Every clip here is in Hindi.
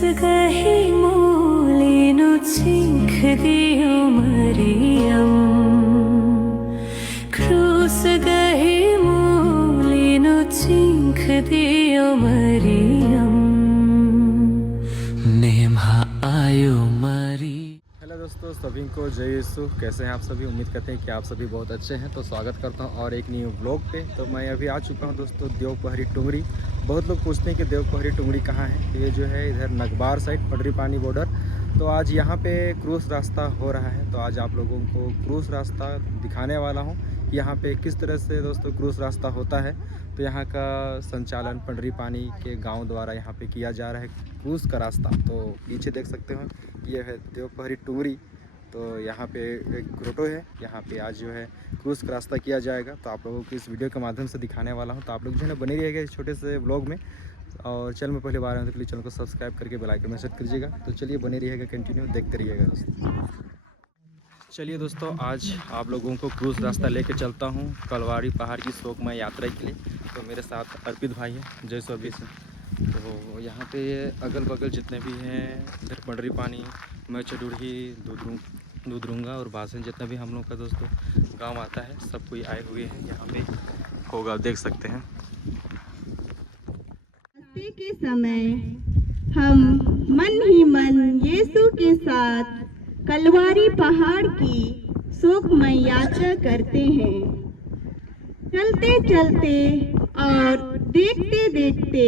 गही मूलेनु चिंखदियो मरियम क्रूस गही मूलेनु चिंखदियो मरियम नेमा आयो मरी। हेलो दोस्तों, सभी को जय यीशु। कैसे हैं आप सभी? उम्मीद करते हैं कि आप सभी बहुत अच्छे हैं। तो स्वागत करता हूं और एक न्यू ब्लॉग पे। तो मैं अभी आ चुका हूं दोस्तों देवपहरी टुंगरी। बहुत लोग पूछते हैं कि देवपहरी टुंगरी कहाँ है। तो ये जो है इधर नगबार साइड पडरी पानी बॉर्डर। तो आज यहाँ पे क्रूस रास्ता हो रहा है। तो आज आप लोगों को क्रूस रास्ता दिखाने वाला हूँ, यहाँ पे किस तरह से दोस्तों क्रूस रास्ता होता है। तो यहाँ का संचालन पडरी पानी के गाँव द्वारा यहाँ पे किया जा रहा है क्रूस का रास्ता। तो पीछे देख सकते हो ये है देवपहरी टुंगरी। तो यहाँ पे एक ग्रोटो है, यहाँ पे आज जो है क्रूज़ का रास्ता किया जाएगा। तो आप लोगों को इस वीडियो के माध्यम से दिखाने वाला हूँ। तो आप लोग जो है ना बने रहिएगा इस छोटे से व्लॉग में। और चैनल में पहले बार आए तो प्लीज़ चैनल को सब्सक्राइब करके बेल आइकन में सेट कीजिएगा। तो चलिए बने रहिएगा, कंटिन्यू देखते रहिएगा दोस्तों। चलिए दोस्तों, आज आप लोगों को क्रूज़ रास्ता लेके चलता हूँ कलवारी पहाड़ की शोकमय यात्रा के लिए। तो मेरे साथ अर्पित भाई हैं, जय सौ 20। तो यहाँ पे अगल बगल जितने भी हैं, इधर पडरी पानी, मैचडूढ़ी, दूधरूंगा और बासन, जितना भी हम लोग का दोस्तों गांव आता है, सब कोई आए हुए हैं यहाँ पे। होगा देख सकते हैं। के समय हम मन ही मन यीशु के साथ कलवारी पहाड़ की शोकमय यात्रा करते हैं। चलते चलते और देखते देखते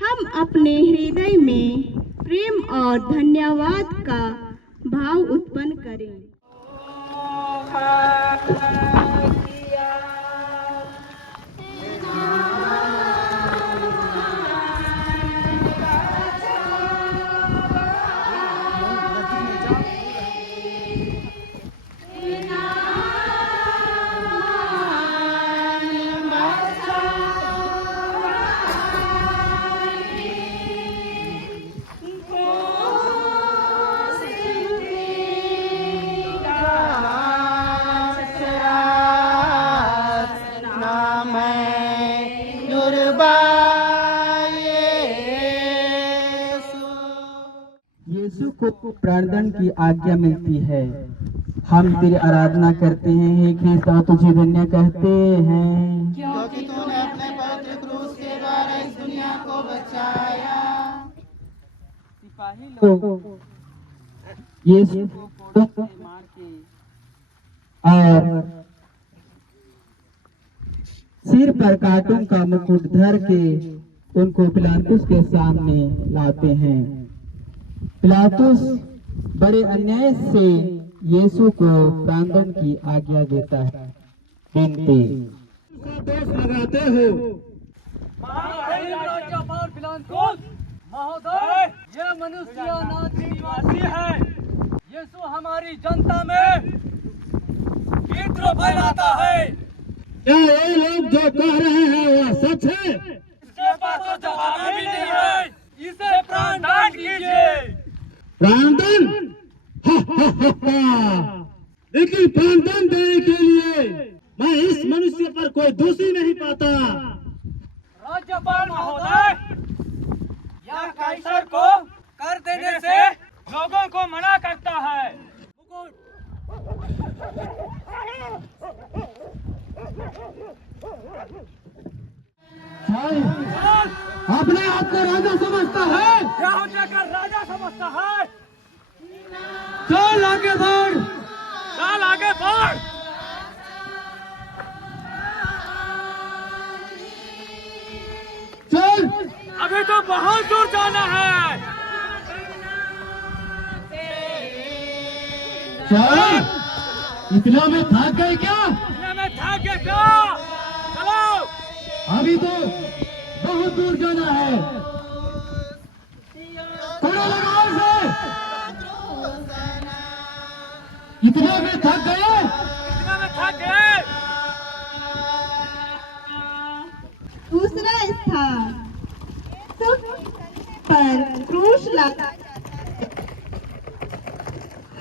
हम अपने हृदय में प्रेम और धन्यवाद का भाव उत्पन्न करें। यीशु को प्रार्थना की आज्ञा मिलती है। हम तेरी आराधना करते हैं, हे ख्रीष्ट, तुझे धन्य कहते हैं क्योंकि तूने अपने पवित्र क्रूस के द्वारा इस दुनिया को बचाया। सिपाही लोग यीशु को मार के और सिर पर कांटों का मुकुट धर के उनको पिलातुस के सामने लाते हैं। पिलातुस बड़े अन्याय से यीशु को प्राणदंड की आज्ञा देता है। बिनती दोष लगाते हो राज्यपाल पिलातुस महोदय, ये मनुष्य अनाथ के निवासी है। यीशु हमारी जनता में विद्रोह फैलाता है। क्या ये लोग जो कह रहे हैं वह सच है? इसके पास तो जवाब भी नहीं है। इसे प्राणदान कीजिए। प्राणदंड? लेकिन प्राणदंड देने के लिए मैं इस मनुष्य पर कोई दोषी नहीं पाता। राज्यपाल महोदय, यह काइसर को कर देने से लोगों को मना करता है। अपने आप को राजा समझता है? यहाँ जाकर राजा समझता है। चल आगे बढ़, चल आगे बढ़। चल, अभी तो बहुत दूर जाना है। चल, इतना में थक गए क्या? इतने में थक गए क्या? चलो, अभी तो बहुत दूर जाना है। थोड़ा लगाओ से। इतने में थक गए? इतने में थक गए। दूसरा स्थान पर क्रूस लगा।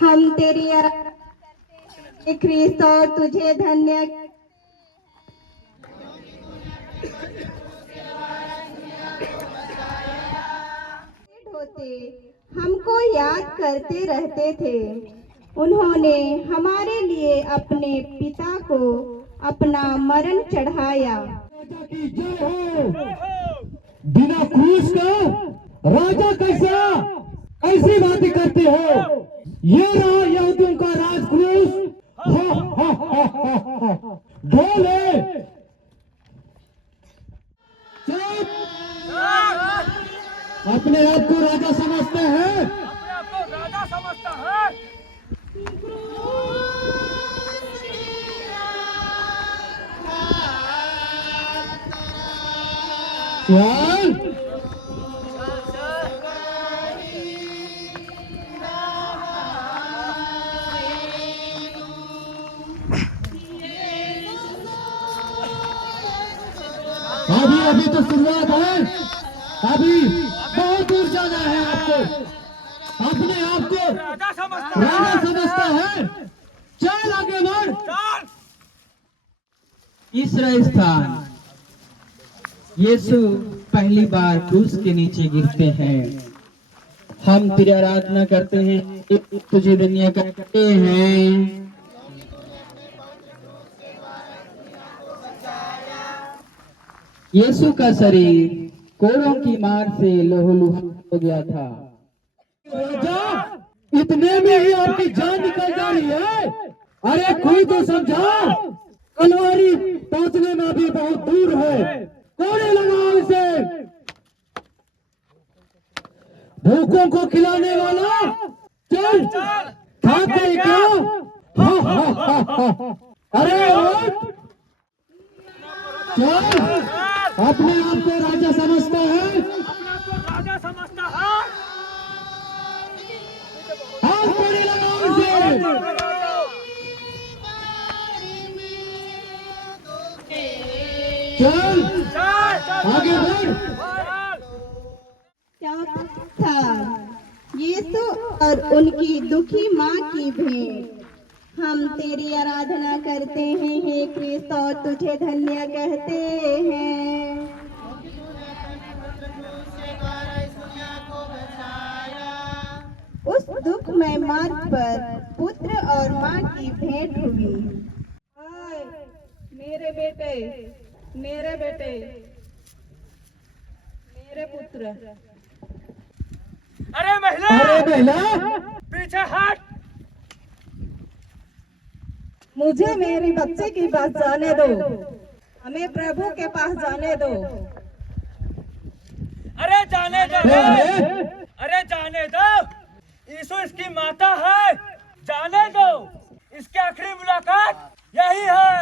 हम तेरी आराधना करते हैं ख्रीस्त, और तुझे धन्य होते हमको याद करते रहते थे। उन्होंने हमारे लिए अपने पिता को अपना मरण चढ़ाया। की जय हो। बिना क्रूस का राजा कैसा, कैसी बातें करते हो? ये रहा यहूदियों का राज क्रूस। बोले चुप। अपने आप को राजा समझते हैं। अपने आप को राजा समझता है। चल अभी तो शुरुआत है, अभी बहुत दूर जाना है आपको। अपने आप को राजा समझता है। चल आगे बढ़। तीसरा स्थान, यीशु पहली बार क्रूस के नीचे गिरते हैं। हम तेरी आराधना करते हैं, तुझे दुनिया करते हैं। यीशु का शरीर कोड़ों की मार से लहूलुहान हो गया था। राजा, इतने में ही आपकी जान निकल जा रही है। अरे कोई तो समझा, तलवारी पहुंचने में अभी बहुत दूर है। कोड़े लगाओ इसे। भूखों को खिलाने वाला, चल भाग गए क्या? अरे उठ। चल, अपने आप को राजा समझता है। अपने आप को राजा समझता है। हाथ कोड़े लगाओ इसे। चल आगे बढ़। क्या था यीशु और उनकी दुखी माँ की भेंट। हम तेरी आराधना करते हैं हे क्रिस्त और तुझे धन्य कहते हैं। उस दुखमय मार्ग पर पुत्र और माँ की भेंट हुई। मेरे बेटे, मेरे बेटे, मेरे पुत्र। अरे महिला, पीछे हट। मुझे मेरी बच्चे की बात जाने दो। हमें प्रभु के पास जाने दो। अरे जाने दो। अरे जाने दो। यीशु इसकी माता है। जाने दो। इसकी आखिरी मुलाकात यही है।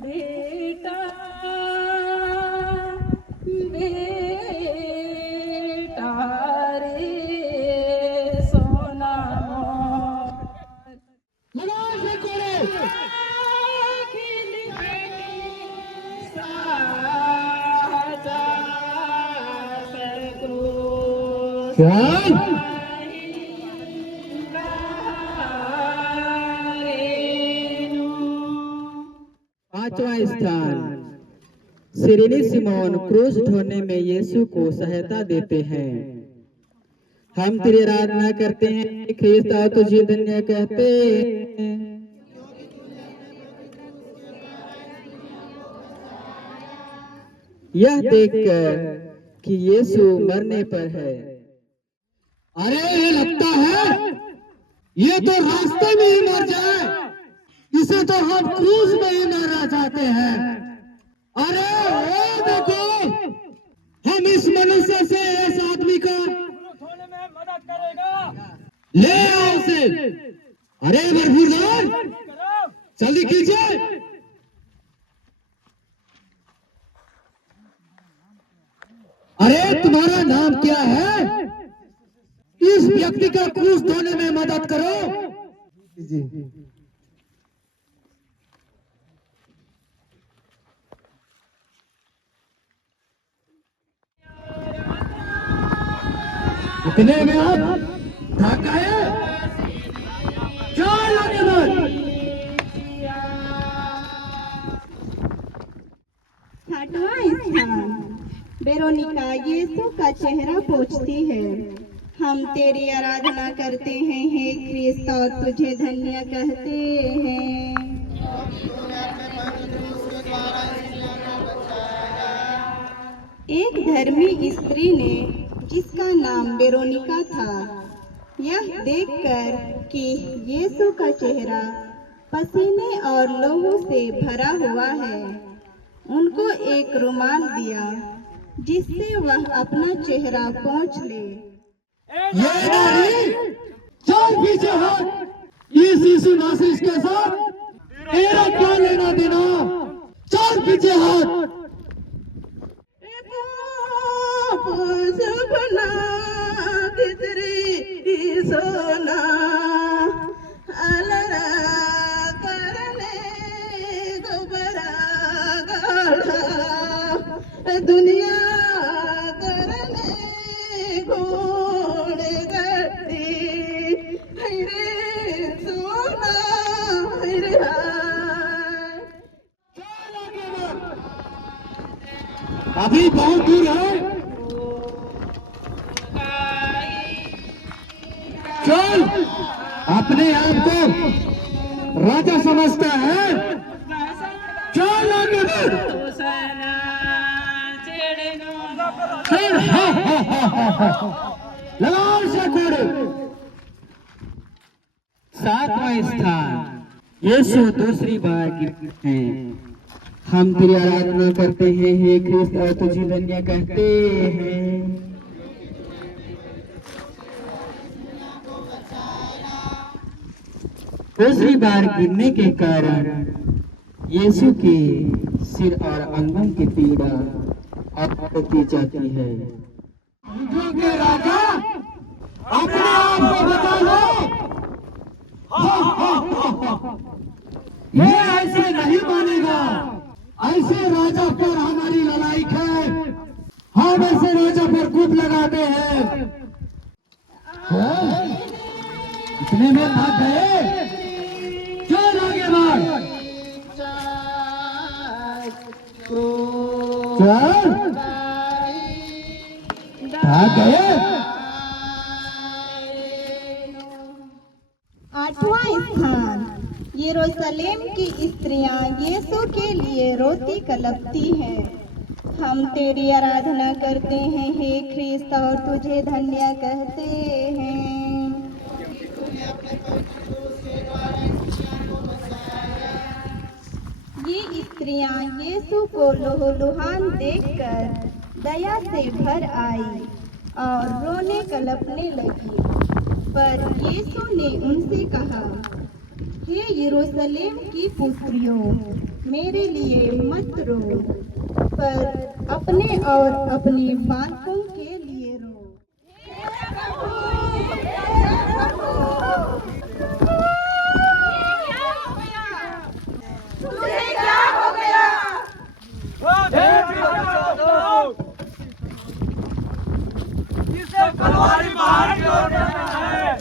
बेटा, बेटा रे सोना पांचवा स्थान, सिरेनी सिमोन क्रूस ढोने में यीशु को सहायता देते हैं। हम तेरी आराधना करते हैं, ख्रिस्ता तुझे धन्य कहते हैं। यह देखकर कि यीशु मरने पर है। अरे ये लगता है ये तो रास्ते में ही मर जाए। इसे तो हम क्रूस में ही मारना चाहते हैं। अरे ओ देखो, हम इस मनुष्य से इस आदमी को धोने में मदद करेगा। ले आओ उसे। अरे बरफुरदार, जल्दी कीजिए। अरे तुम्हारा नाम क्या है? इस व्यक्ति का क्रूस ढोने में मदद करो। इतने में आप भाग गए। चल आगे बढ़। छठवां स्थान, वेरोनिका यीशु का चेहरा पोंछती है। हम तेरी आराधना करते हैं हे क्रिस्त और तुझे धन्य कहते हैं। एक धर्मी स्त्री ने जिसका नाम वेरोनिका था, यह देखकर कि यीशु का चेहरा पसीने और लोहू से भरा हुआ है, उनको एक रुमाल दिया जिससे वह अपना चेहरा पोंछ ले। ये नारी चल पीछे हट, इस यीशु नासिर के साथ तेरा क्या लेना देना, चल पीछे हट। सोना अलरा करने गोबरा गाढ़ा दुनिया करने घोड़ गड्डी रे सोना रे अभी बहुत दूर है, चल। अपने आप को राजा समझता है, चल आगे बढ़। लगाओ से कोड़े। 7वां स्थान यीशु दूसरी बार गिरते हैं। हम तेरी आराधना करते हैं हे क्रिस्त और तुझे धन्य कहते हैं। दूसरी बार गिरने के कारण यीशु के सिर और अंगों की पीड़ा अब बढ़ती जाती है। के राजा अपने आप को बचा लो। ये ऐसे नहीं मानेगा, ऐसे राजा पर हमारी लड़ाई है, हम ऐसे राजा पर कूद लगाते हैं। इतने में थक गए, चल आगे बढ़। चल थक गए। 8वां स्थान यरूशलेम की स्त्रियां यीशु के लिए रोती कलपती हैं। हम तेरी आराधना करते हैं हे ख्रिस्त और तुझे धन्य कहते हैं। ये स्त्रियां यीशु को लहूलुहान देखकर दया से भर आई और रोने कलपने लगी। पर यीशु ने उनसे कहा, हे यरूशलेम की पुत्रियों, मेरे लिए मत रो, पर अपने और अपने बालकों के लिए रो। तलवारी बाहर की ओर जाना है।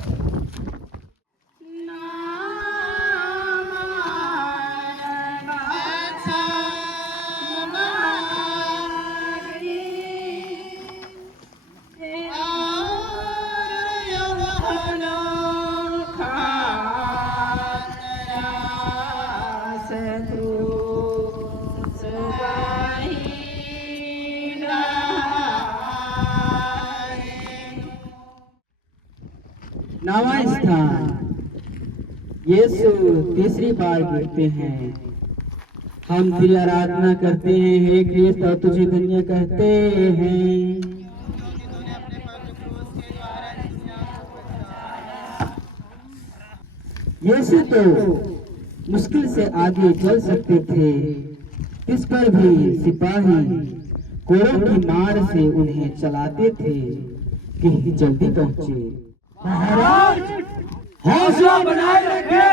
नौवां स्थान यीशु तीसरी बार गिरते हैं। हम तेरी आराधना करते हैं हे क्रिस्त और तुझे धन्य कहते हैं। यीशु तो मुश्किल से आगे चल सकते थे, इस पर भी सिपाही कोड़ों की मार से उन्हें चलाते थे कि जल्दी पहुंचे। महाराज हौसला बनाए रखे,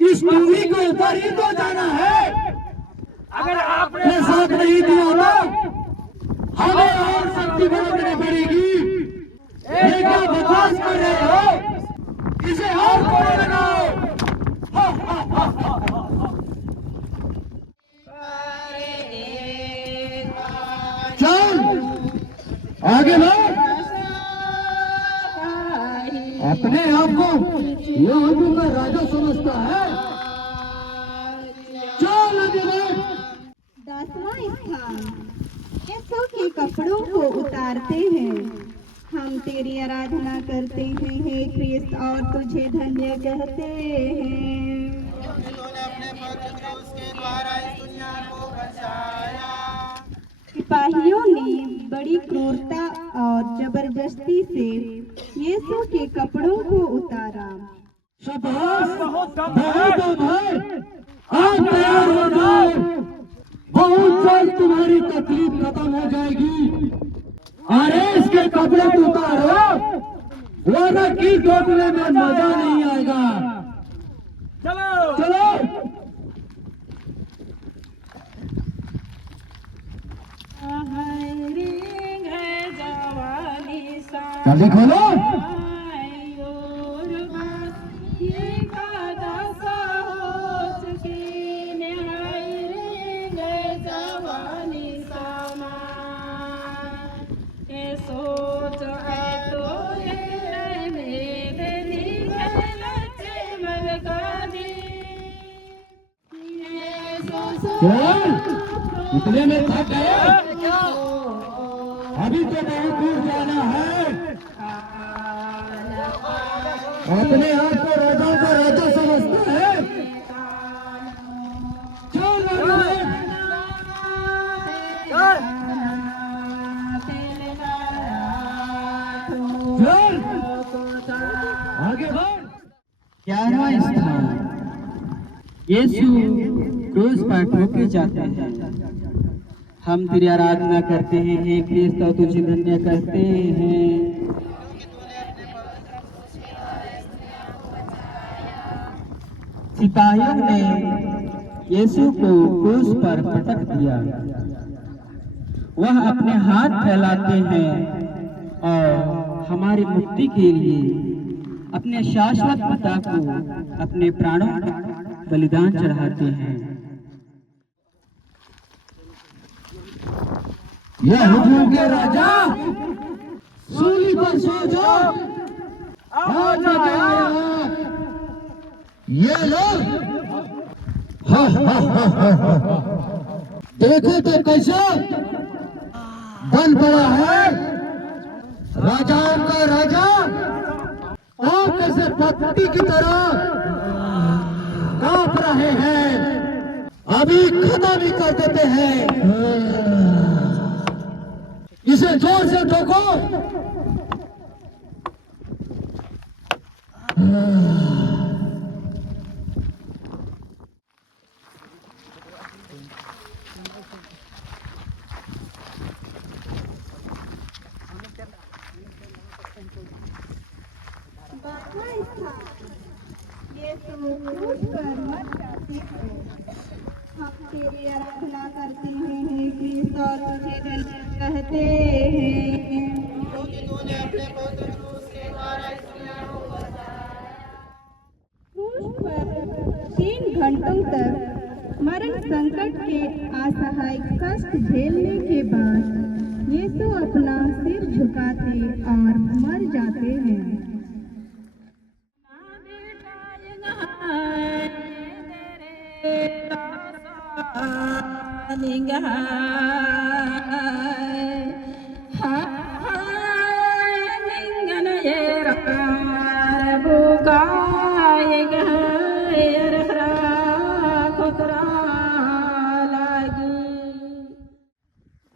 इस टूंगी को ऊपर ही तो जाना है। अगर आपने साथ नहीं दिया ना, हमें और शक्ति बरतनी पड़ेगी। एक बार बकवास कर रहे हो, इसे और कोड़े लगाओ। चल आगे बढ़। आपको यहूदियों का राजा समझता है? चल आगे बढ़। 10वां स्थान, यीशु के कपड़ों को उतारते हैं। हम तेरी आराधना करते हैं हे क्रिस्त और तुझे धन्य कहते हैं। तूने अपने पवित्र क्रूस के द्वारा इस दुनिया को बचाया। सिपाहियों ने बड़ी क्रूरता और जबरदस्ती से यीशु के कपड़ों को उतारा। शाबाश, बहुत भाई, आप तैयार हो जाओ। बहुत जल्द तुम्हारी तकलीफ खत्म हो जाएगी। अरे इसके कपड़े तो उतारो, वरना की टोकने में मजा नहीं आएगा। चलो चलो। जल्दी खोलो। इतने में थक गए? अभी तो बहुत दूर जाना है। अपने आप को राजाओं का राजा समझता है? चल आगे बढ़। 11वां स्थान, यीशु क्रूस पर ठोके जाते हैं। हम तेरी आराधना करते हैं हे क्रिस्त और तुझे धन्य करते हैं। सिपाहियों ने यीशु को क्रूस पर पटक दिया। वह अपने हाथ फैलाते हैं और हमारी मुक्ति के लिए अपने शाश्वत पिता को अपने प्राणों का बलिदान चढ़ाते हैं। यहूदियों के राजा सूली पर सो जाओ। आज मजा आया। ये लोग देखो तो कैसे बन पड़ा है राजाओं का राजा, और कैसे पत्ती की तरह कांप रहे हैं। अभी खत्म ही कर देते हैं। इसे जोर से ठोको। हम तेरी आराधना करते हैं हे क्रिस्त और तुझे धन्य कहते हैं। क्योंकि तूने अपने पवित्र क्रूस के द्वारा इस दुनिया को बचाया। क्रूस पर 3 घंटों तक मरण संकट के असहाय कष्ट झेलने के बाद यीशु अपना सिर झुकाते और मर जाते हैं।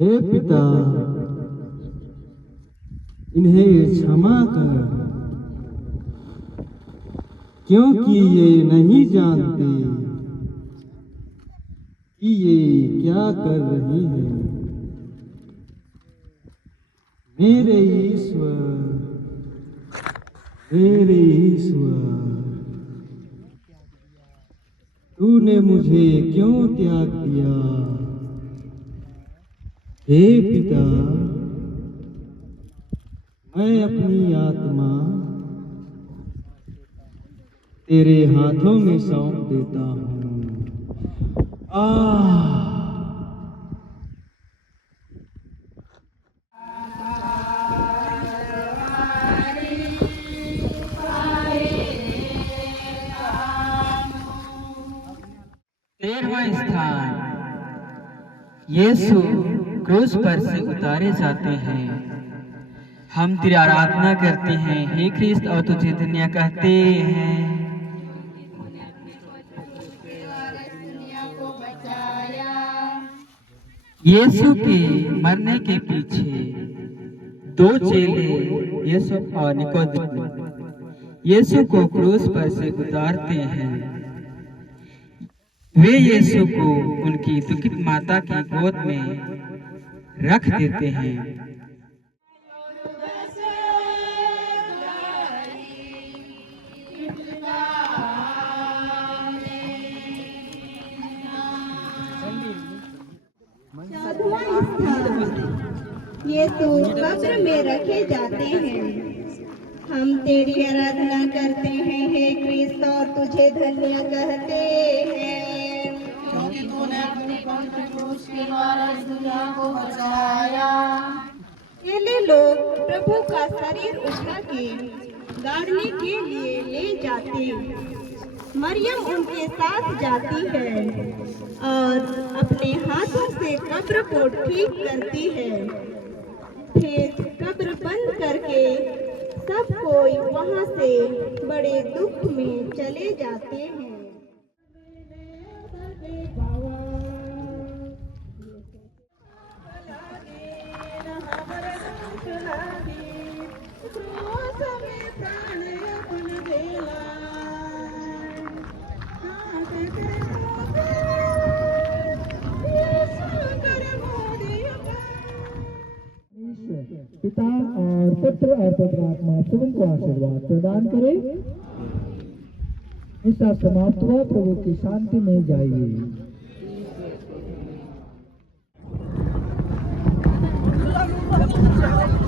हे पिता, इन्हें क्षमा कर, क्योंकि ये नहीं जानते कि ये क्या कर रही है। मेरे ईश्वर, मेरे ईश्वर, तूने मुझे क्यों त्याग दिया? हे पिता, मैं अपनी आत्मा तेरे हाथों में सौंप देता हूँ। यीशु क्रूस पर से उतारे जाते हैं। हम तेरी आराधना करते हैं हे ख्रिस्त और तुझे धन्य कहते हैं। यीशु के मरने के पीछे दो चेले यीशु और निकोदेमुस यीशु को क्रूस पर से उतारते हैं। वे यीशु को उनकी दुखित माता की गोद में रख देते हैं। सातवां स्थान यीशु कब्र में रखे जाते हैं। हम तेरी आराधना करते हैं हे क्रिस्त और तुझे धन्य कहते हैं, क्योंकि तूने अपनी पवित्र क्रूस के द्वारा इस दुनिया को बचाया। चेले लोग प्रभु का शरीर उठा के गाड़ने के लिए ले जाते। मरियम उनके साथ जाती है और अपने हाथों से कब्र को ठीक करती है। फिर कब्र बंद करके सब कोई वहां से बड़े दुख में चले जाते हैं। पिता और पुत्र और पवित्र आत्मा सबों को आशीर्वाद प्रदान करे। ऐसा समाप्त हुआ। प्रभु की शांति में जाइए।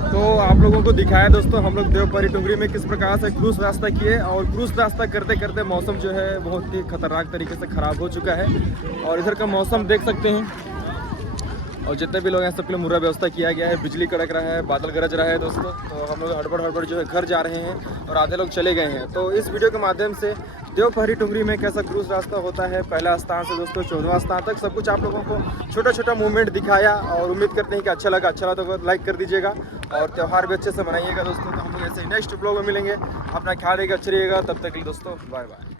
तो आप लोगों को दिखाया दोस्तों हम लोग देवपहरी टुंगरी में किस प्रकार से क्रूज रास्ता किए, और क्रूज रास्ता करते करते मौसम जो है बहुत ही खतरनाक तरीके से ख़राब हो चुका है। और इधर का मौसम देख सकते हैं, और जितने भी लोग हैं सबके लिए पूरा व्यवस्था किया गया है। बिजली कड़क रहा है, बादल गरज रहा है दोस्तों। तो हम लोग हड़बड़ जो है घर जा रहे हैं और आधे लोग चले गए हैं। तो इस वीडियो के माध्यम से देवपहरी टुंगरी में कैसा क्रूज रास्ता होता है, पहला स्थान से दोस्तों 14वां स्थान तक सब कुछ आप लोगों को छोटा छोटा मूवमेंट दिखाया। और उम्मीद करते हैं कि अच्छा लगा तो लाइक कर दीजिएगा और त्यौहार भी अच्छे से मनाइएगा दोस्तों। तो हम लोग ऐसे नेक्स्ट ब्लॉग में मिलेंगे। अपना ख्याल रखिएगा, अच्छे रहिएगा। तब तक के लिए दोस्तों बाय बाय।